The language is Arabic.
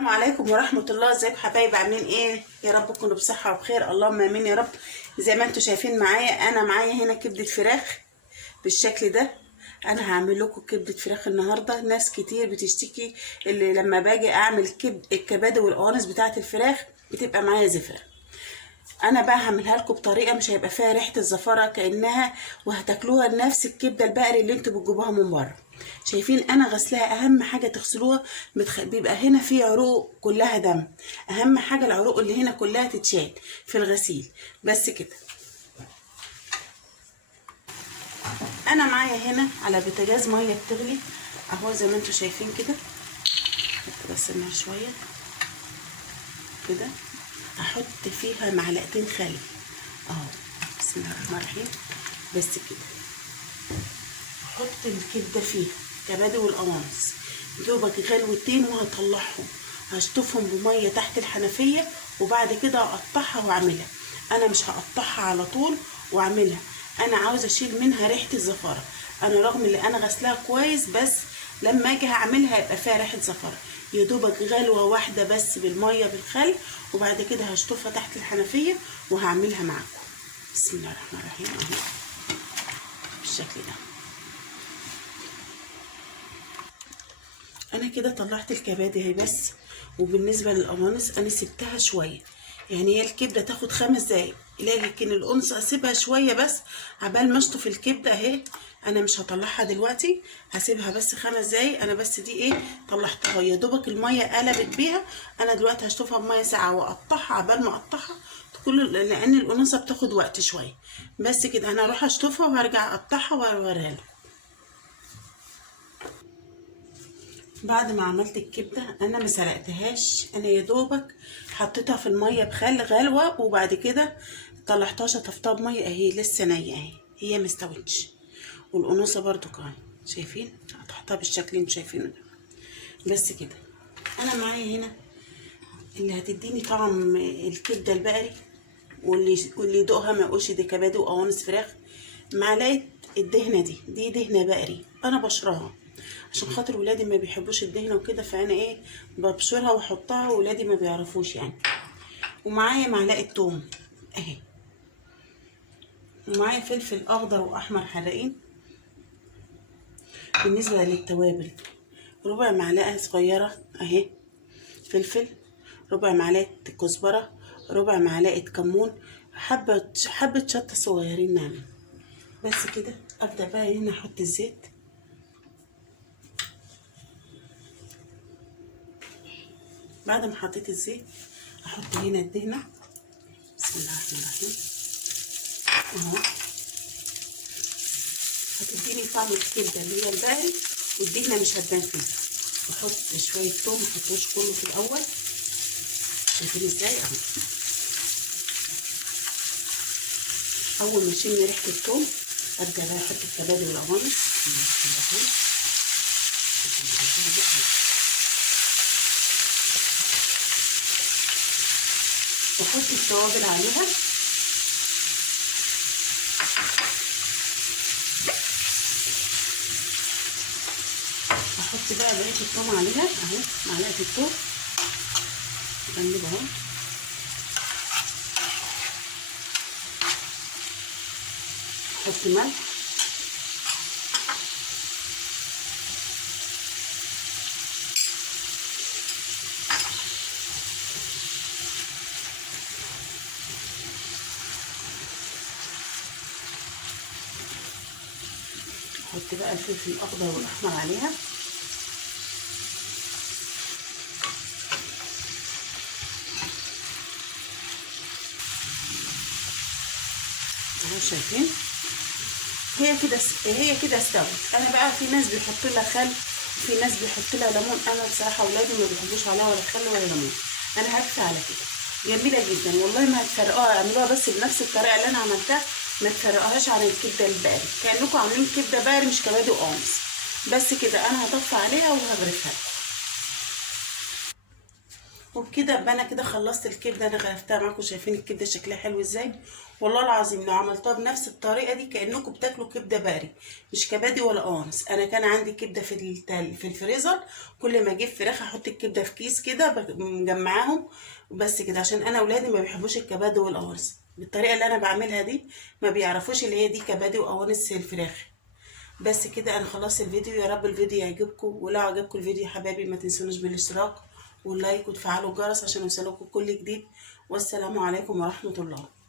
السلام عليكم ورحمة الله. ازيكم حبايبي؟ عاملين ايه؟ يا رب تكونوا بصحة وبخير، اللهم امين يا رب. زي ما انتم شايفين معايا، انا معايا هنا كبدة فراخ بالشكل ده. انا هعمل لكم كبدة فراخ النهاردة. ناس كتير بتشتكي اللي لما باجي اعمل الكبادة والقوانص بتاعة الفراخ بتبقى معايا زفرة. انا بقى هعملها لكم بطريقة مش هيبقى فيها ريحة الزفرة كأنها، وهتاكلوها نفس الكبدة البقري اللي انتوا بتجيبوها من بره. شايفين انا غسلها؟ اهم حاجه تغسلوها. بيبقى هنا في عروق كلها دم، اهم حاجه العروق اللي هنا كلها تتشال في الغسيل. بس كده. انا معايا هنا على بوتاجاز ميه بتغلي اهو زي ما انتم شايفين كده. احط بس الميه شويه كده، هحط فيها معلقتين خل اهو. بسم الله الرحمن الرحيم. بس كده. احط الكبده فيها كبادي والقوانص دوبك غلوتين وهطلعهم، هشطفهم بميه تحت الحنفيه، وبعد كده اقطعها واعملها. انا مش هقطعها على طول واعملها، انا عاوزه اشيل منها ريحه الزفاره. انا رغم اللي انا غسلاها كويس، بس لما اجي هعملها يبقى فيها ريحه زفاره. يا دوبك غلوه واحده بس بالميه بالخل، وبعد كده هشطفها تحت الحنفيه وهعملها معاكم. بسم الله الرحمن الرحيم اهو بالشكل ده. انا كده طلعت الكبادي اهي بس. وبالنسبه للقوانص انا سبتها شويه، يعني هي الكبده تاخد 5 دقايق، لكن القنص اسيبها شويه بس عبال ما اشطف الكبده اهي. انا مش هطلعها دلوقتي، هسيبها بس 5 دقايق. انا بس دي ايه، طلعتها يا دوبك الميه قلبت بيها. انا دلوقتي هشطفها بميه ساعه واقطعها. عبال ما اقطعها كل، لان القنصه بتاخد وقت شويه. بس كده انا هروح اشطفها وهرجع اقطعها واوريها لكم. بعد ما عملت الكبده انا ما سلقتهاش، انا يا دوبك حطيتها في الميه بخل غلوه، وبعد كده طلعتها شطفتها بميه اهي لسه نيه اهي، هي ما استوتش. والقنوصه برضو كمان شايفين هتحطها بالشكل اللي انتوا شايفينه ده. بس كده. انا معايا هنا اللي هتديني طعم الكبده البقري، واللي يدوقها ما يقولش دي كبادي وقوانص فراخ. معلقه الدهنه دي دهنه بقري انا بشرها عشان خاطر ولادي ما بيحبوش الدهنه وكده، فانا ايه ببشرها واحطها، وولادي ما بيعرفوش يعني. ومعايا معلقه توم اهي، ومعايا فلفل اخضر واحمر حراقين. بالنسبه للتوابل، ربع معلقه صغيره اهي فلفل، ربع معلقه كزبره، ربع معلقه كمون، حبه شطه صغيرين ناعمين. بس كده. ابدا بقى هنا احط الزيت. بعد ما حطيت الزيت احط هنا الدهنه. بسم الله الرحمن الرحيم اهو. هتديني طعم الكبده اللي هي البقري، والدهنه مش هتبان فيها. بحط شويه توم، محطوش كله في الاول. شايفين ازاي اهو. اول ما اشم ريحه التوم ابدا بقى احط الكباب والقوانص. واحط التوابل عليها. احط بقى بقيه الثوم عليها اهو، معلقه الثوم اقلب اهو. احط ملح، احط بقى الفلفل الاخضر والاحمر عليها. اهو شايفين هي كده استوت. انا بقى في ناس بيحط لها خل وفي ناس بيحط لها ليمون، انا بصراحه اولادي ما بيحبوش عليها ولا خل ولا ليمون. انا هكفي على كده. جميله جدا والله، ما هتفرقوها. اعملوها بس بنفس الطريقه اللي انا عملتها، ما تفرقوهاش عن الكبده البقري، كانكم عاملين كبده بقري مش كبادي وقوانص. بس كده. انا هطفي عليها وهغرفها. وبكده ابقى انا كده خلصت الكبده. انا غرفتها معاكم، شايفين الكبده شكلها حلو ازاي؟ والله العظيم لو عملتها بنفس الطريقه دي كانكم بتاكلوا كبده بقري، مش كبادي ولا قوانص. انا كان عندي كبده في الفريزر، كل ما اجيب فراخ احط الكبده في كيس كده مجمعاهم وبس كده، عشان انا اولادي ما بيحبوش الكبادي والقوانص. بالطريقه اللي انا بعملها دي ما بيعرفوش اللي هي دي كبادي وقوانص الفراخ. بس كده انا خلصت الفيديو. يا رب الفيديو يعجبكم، ولو عجبكم الفيديو يا حبايبي ما تنسونوش بالاشتراك واللايك وتفعلوا الجرس عشان يوصلكم كل جديد. والسلام عليكم ورحمة الله.